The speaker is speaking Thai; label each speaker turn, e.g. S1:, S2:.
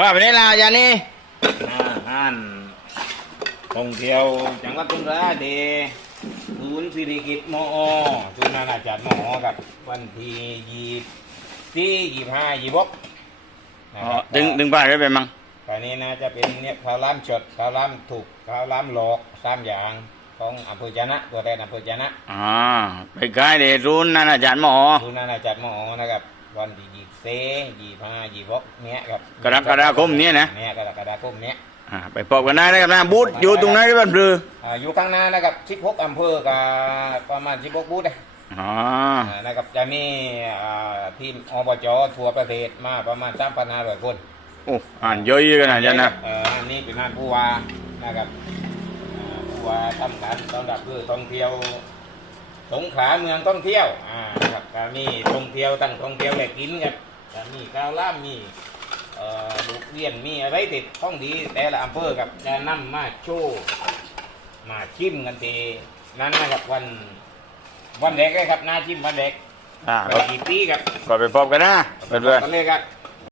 S1: ว่าไปได้ลาวอย่างนี้
S2: งานท่องเที่ยวจังหวัดตุลาเดศูนย์สิริกิตมอศูนย์นานาจักรมอกับวันที่ยี่สี่ยี่ห้ายี่หกนะ
S1: อ๋อ
S2: ครับ
S1: ดึงดึงป้ายไว้ไปมั้ง
S2: ตอนนี้นะจะเป็นเนี่ยข้าวหล้ามฉดข้าวหล้ามถูกข้าวหล้ามหลอกสามอย่างของอำเภอจะนะตัวแทนอำเภอจะนะ
S1: อ๋อไปขายเดรุนนั่นอาจารย์หมอ
S2: ศูนย์นานาจักรมอนะครับ วันที่ยี่สี่ยี่ห้ายี่หกเนี้ยครับ
S1: กรกฎาคมเนี้ยนะ
S2: เนี่ยกรกฎาคมเนี้ย
S1: อ่าไปพบกันได้นะครับนะบูธอยู่ตรงไหนที่บ้านปลือ
S2: อ่าอยู่ข้างหน้านะครับ16อำเภอกับประมาณ16บูธนะ
S1: อ๋อ
S2: อ่านะครับจะมีอ่าทีมอบจทั่วประเทศมาประมาณ3,500คน
S1: โอ้อ่านเยอะๆกันนะอาจารย์นะ
S2: เอ่ออันนี้เป็นงานผู้ว่านะครับอ่าผู้ว่าทำการต้อนรับเพื่อท่องเที่ยวสงขลาเมืองท่องเที่ยวอ่านะครับ ก็มีท่องเที่ยวตั้งท่องเที่ยวแหลกกินครับก็มีข้าวล่ามมีเอ่อลูกเรียนมีอะไรติดท่องดีแต่ละอำเภอกับจะนำมาโชว์มาชิมกันทีนั้นนะครับวันวันเด็กเลยครับหน้าชิมวันเด็ก
S1: อ่า
S2: ไป
S1: ก็
S2: กี่ปีครับ
S1: ก็ไปพบกันนะเพื่อน
S2: กันเลยครับ